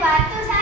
把豆沙